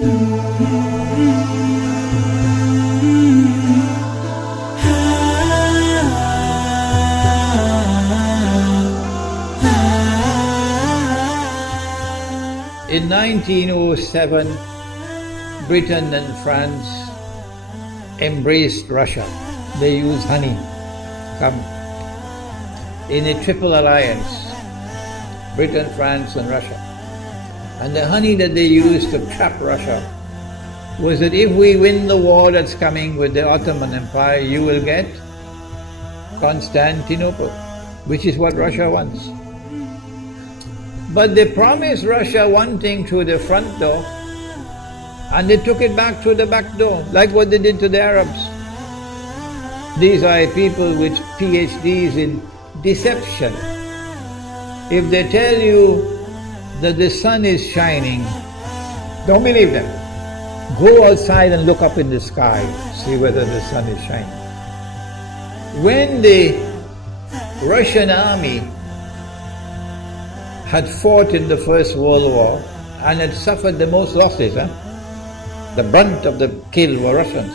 In 1907, Britain and France embraced Russia. They used honey, in a triple alliance, Britain, France and Russia. And the honey that they used to trap Russia was that if we win the war that's coming with the Ottoman Empire, you will get Constantinople, which is what Russia wants. But they promised Russia one thing through the front door, and they took it back through the back door, like what they did to the Arabs. These are people with PhDs in deception. If they tell you that the sun is shining, don't believe them. Go outside and look up in the sky, see whether the sun is shining. When the Russian army had fought in the First World War and had suffered the most losses, the brunt of the kill were Russians.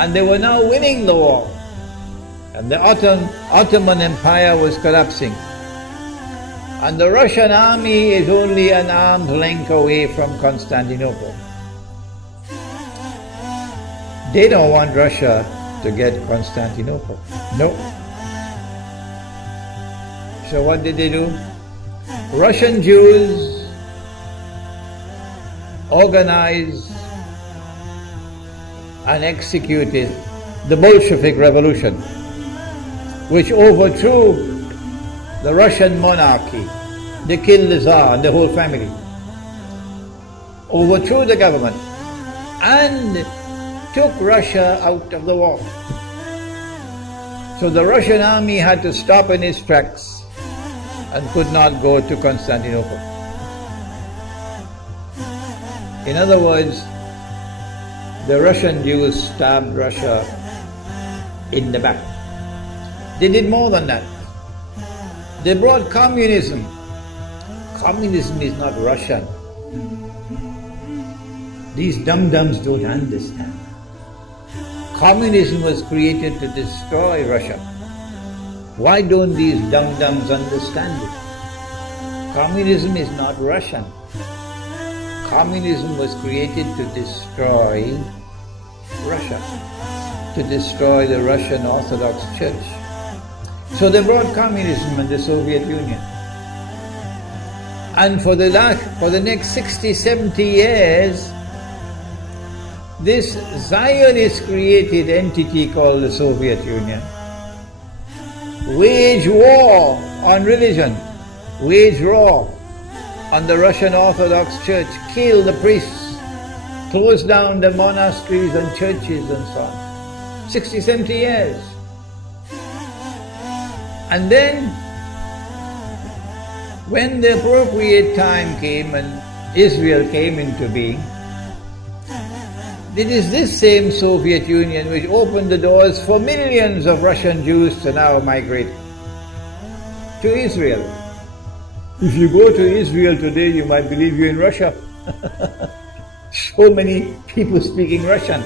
And they were now winning the war. And the Ottoman Empire was collapsing. And the Russian army is only an arm's length away from Constantinople. They don't want Russia to get Constantinople. No. So what did they do? Russian Jews organized and executed the Bolshevik Revolution, which overthrew the Russian monarchy. They killed the Tsar and the whole family, overthrew the government, and took Russia out of the war. So the Russian army had to stop in its tracks and could not go to Constantinople. In other words, the Russian Jews stabbed Russia in the back. They did more than that. They brought communism. Communism is not Russian. These dum-dums don't understand. Communism was created to destroy Russia. Why don't these dum-dums understand it? Communism is not Russian. Communism was created to destroy Russia, to destroy the Russian Orthodox Church. So they brought communism in the Soviet Union. And for the next 60, 70 years, this Zionist-created entity called the Soviet Union waged war on religion, waged war on the Russian Orthodox Church, killed the priests, closed down the monasteries and churches and so on. 60, 70 years. And then, when the appropriate time came and Israel came into being, it is this same Soviet Union which opened the doors for millions of Russian Jews to now migrate to Israel. If you go to Israel today, you might believe you're in Russia. So many people speaking Russian.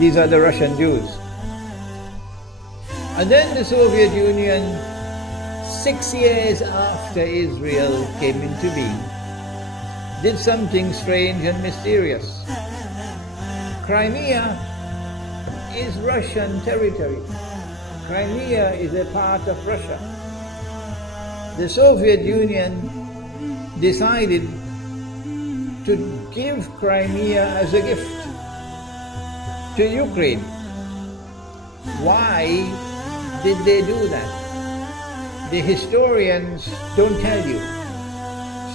These are the Russian Jews. And then the Soviet Union, 6 years after Israel came into being, did something strange and mysterious. Crimea is Russian territory. Crimea is a part of Russia. The Soviet Union decided to give Crimea as a gift to Ukraine. Why did they do that? The historians don't tell you.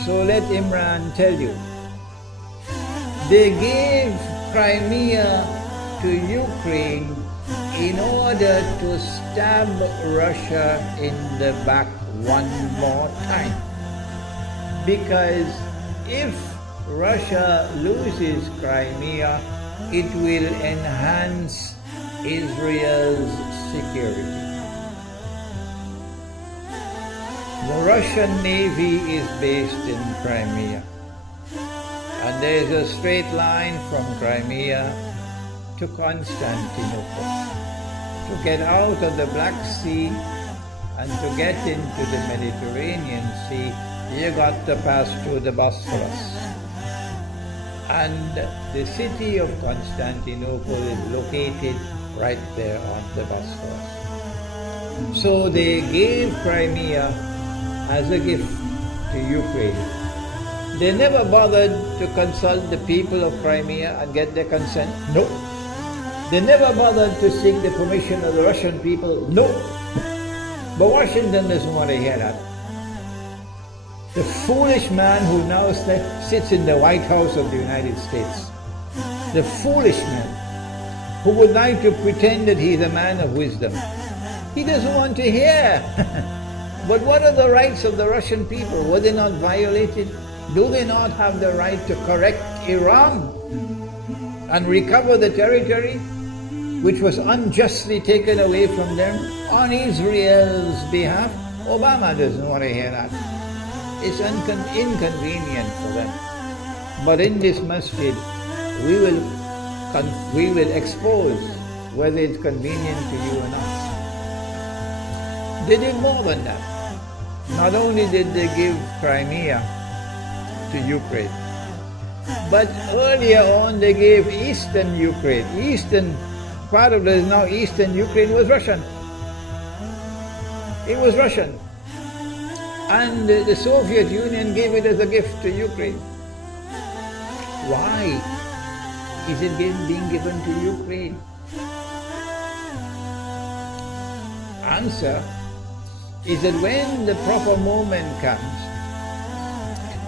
So let Imran tell you. They gave Crimea to Ukraine in order to stab Russia in the back one more time. Because if Russia loses Crimea, it will enhance Israel's security. The Russian Navy is based in Crimea. And there is a straight line from Crimea to Constantinople. To get out of the Black Sea and to get into the Mediterranean Sea, you got to pass through the Bosphorus. And the city of Constantinople is located right there on the Bosphorus. So they gave Crimea as a gift to Ukraine. They never bothered to consult the people of Crimea and get their consent. No. They never bothered to seek the permission of the Russian people. No. But Washington doesn't want to hear that. The foolish man who now sits in the White House of the United States, the foolish man who would like to pretend that he's a man of wisdom, he doesn't want to hear. But what are the rights of the Russian people? Were they not violated? Do they not have the right to correct Iran and recover the territory which was unjustly taken away from them on Israel's behalf? Obama doesn't want to hear that. It's inconvenient for them. But in this masjid, we will expose whether it's convenient to you or not. They did more than that. Not only did they give Crimea to Ukraine, but earlier on they gave Eastern Ukraine. Eastern part of it, now Eastern Ukraine, was Russian. It was Russian. And the Soviet Union gave it as a gift to Ukraine. Why is it being given to Ukraine? Answer is that when the proper moment comes,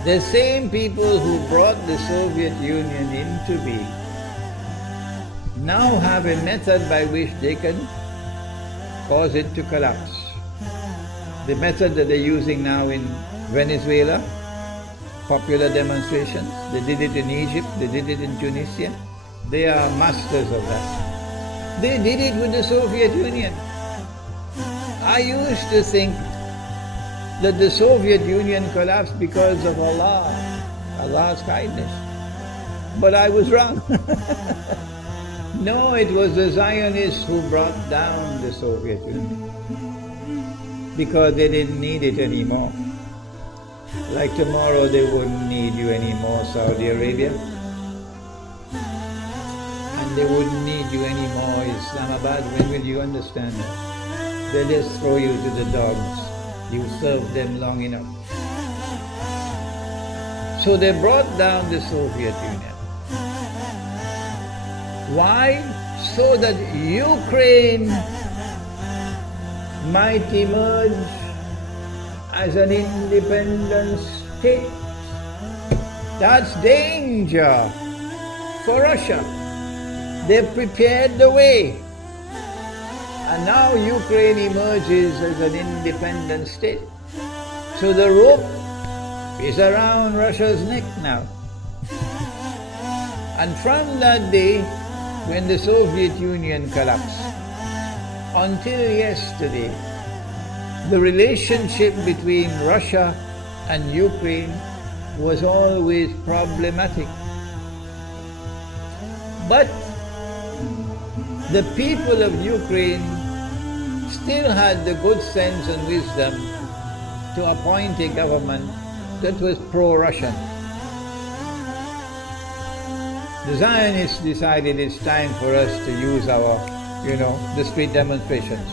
the same people who brought the Soviet Union into being now have a method by which they can cause it to collapse. The method that they're using now in Venezuela, popular demonstrations, they did it in Egypt, they did it in Tunisia. They are masters of that. They did it with the Soviet Union. I used to think that the Soviet Union collapsed because of Allah's kindness. But I was wrong. No, it was the Zionists who brought down the Soviet Union because they didn't need it anymore. Like tomorrow they wouldn't need you anymore, Saudi Arabia. And they wouldn't need you anymore, Islamabad. When will you understand that? They'll just throw you to the dogs. You served them long enough. So they brought down the Soviet Union. Why? So that Ukraine might emerge as an independent state. That's danger for Russia. They've prepared the way. And now Ukraine emerges as an independent state. So the rope is around Russia's neck now. And from that day, when the Soviet Union collapsed, until yesterday, the relationship between Russia and Ukraine was always problematic. But the people of Ukraine still had the good sense and wisdom to appoint a government that was pro-Russian. The Zionists decided it's time for us to use our, the street demonstrations.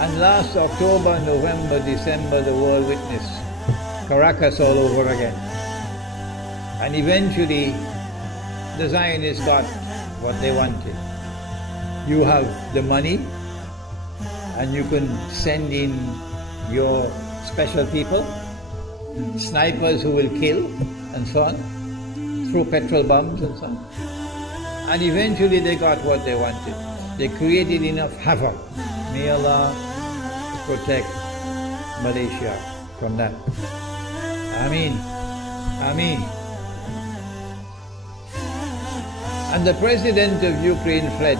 And last October, November, December, the world witnessed Caracas all over again. And eventually, the Zionists got what they wanted. You have the money, and you can send in your special people, snipers who will kill, and so on, through petrol bombs and so on. And eventually they got what they wanted. They created enough havoc. May Allah protect Malaysia from that. Ameen. Ameen. And the president of Ukraine fled.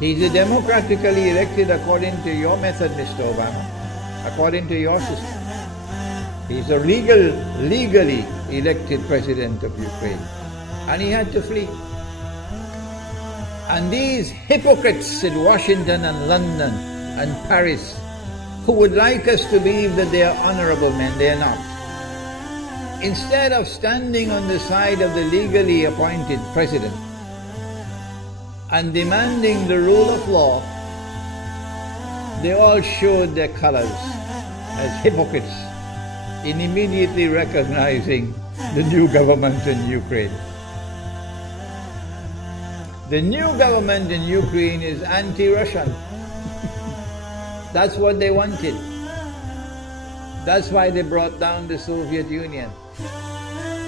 He's a democratically elected according to your method, Mr. Obama, according to your system. He's a legally elected president of Ukraine. And he had to flee. And these hypocrites in Washington and London and Paris, who would like us to believe that they are honorable men, they are not. Instead of standing on the side of the legally appointed president and demanding the rule of law, they all showed their colors as hypocrites in immediately recognizing the new government in Ukraine. The new government in Ukraine is anti-Russian. That's what they wanted. That's why they brought down the Soviet Union,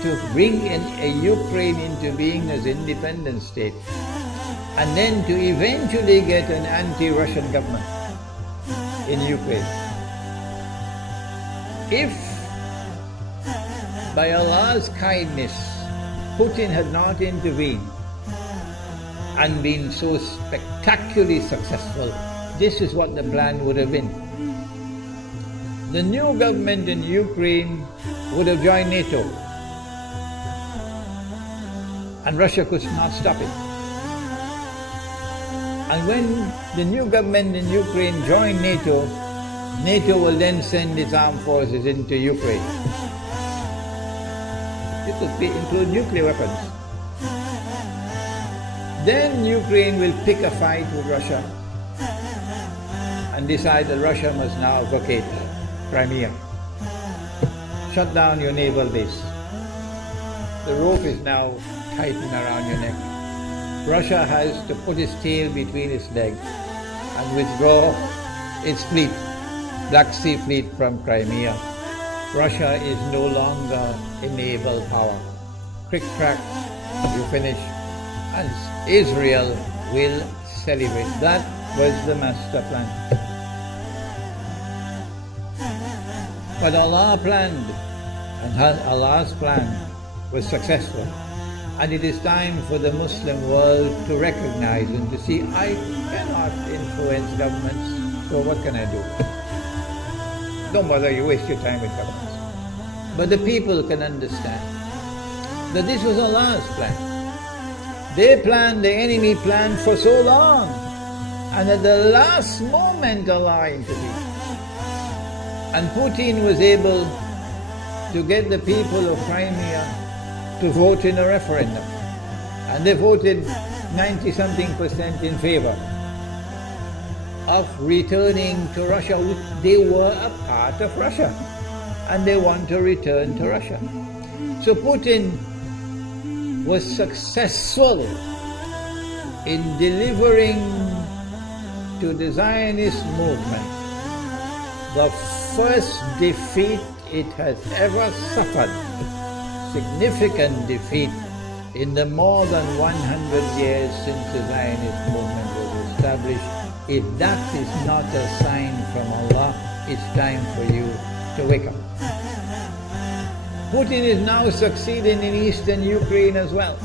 to bring in a Ukraine into being as an independent state, and then to eventually get an anti-Russian government in Ukraine. If by Allah's kindness Putin had not intervened and been so spectacularly successful, this is what the plan would have been. The new government in Ukraine would have joined NATO, and Russia could not stop it. And when the new government in Ukraine joined NATO, NATO will then send its armed forces into Ukraine. It could include nuclear weapons. Then Ukraine will pick a fight with Russia and decide that Russia must now vacate Crimea. Shut down your naval base. The rope is now tightened around your neck. Russia has to put its tail between its legs and withdraw its fleet, Black Sea Fleet, from Crimea. Russia is no longer a naval power. Crick-crack, you finish, and Israel will celebrate. That was the master plan. But Allah planned, and Allah's plan was successful. And it is time for the Muslim world to recognize and to see, I cannot influence governments, so what can I do? Don't bother, you waste your time with governments. But the people can understand that this was Allah's plan. They planned, the enemy planned for so long, and at the last moment Allah intervened. And Putin was able to get the people of Crimea to vote in a referendum. And they voted 90-something% in favor of returning to Russia. They were a part of Russia, and they want to return to Russia. So Putin was successful in delivering to the Zionist movement the first defeat it has ever suffered, significant defeat in the more than 100 years since the Zionist movement was established. If that is not a sign from Allah, it's time for you to wake up. Putin is now succeeding in eastern Ukraine as well,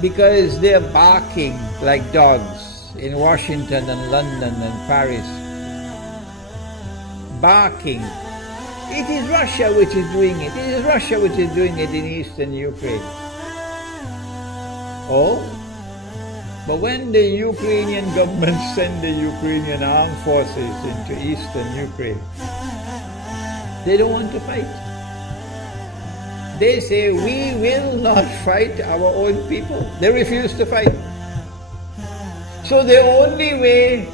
because they are barking like dogs in Washington and London and Paris. Barking. It is Russia which is doing it. It is Russia which is doing it in eastern Ukraine. Oh, but when the Ukrainian government send the Ukrainian armed forces into eastern Ukraine, they don't want to fight. They say, we will not fight our own people. They refuse to fight. So the only way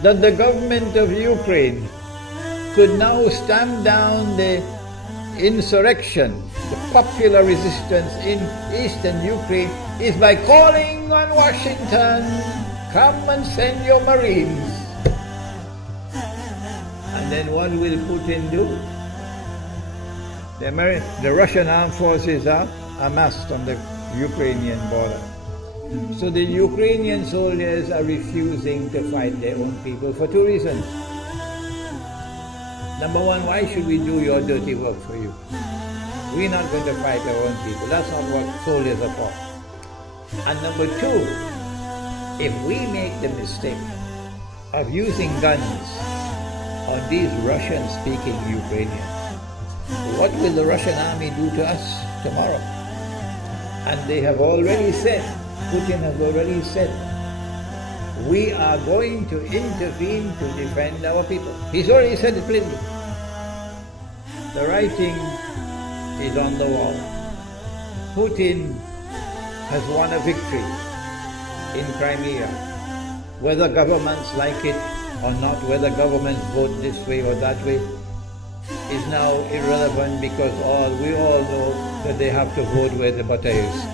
that the government of Ukraine could now stamp down the insurrection, the popular resistance in eastern Ukraine, is by calling on Washington, come and send your Marines. And then what will Putin do? The Russian armed forces are amassed on the Ukrainian border. So the Ukrainian soldiers are refusing to fight their own people for two reasons. Number one, why should we do your dirty work for you? We're not going to fight our own people. That's not what soldiers are for. And number two, if we make the mistake of using guns on these Russian-speaking Ukrainians, what will the Russian army do to us tomorrow? And they have already said, Putin has already said, we are going to intervene to defend our people. He's already said it plainly. The writing is on the wall. Putin has won a victory in Crimea. Whether governments like it or not, whether governments vote this way or that way, is now irrelevant, because we all know that they have to vote where the butter is.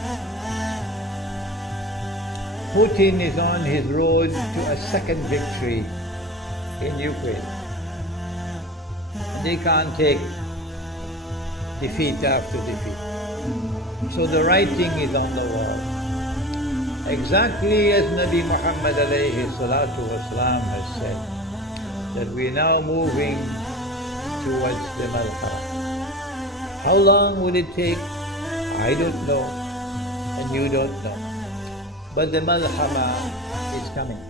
Putin is on his road to a second victory in Ukraine. They can't take defeat after defeat. So the writing is on the wall. Exactly as Nabi Muhammad ﷺ has said, that we're now moving towards the malhama. How long will it take? I don't know, and you don't know. But the malhama is coming.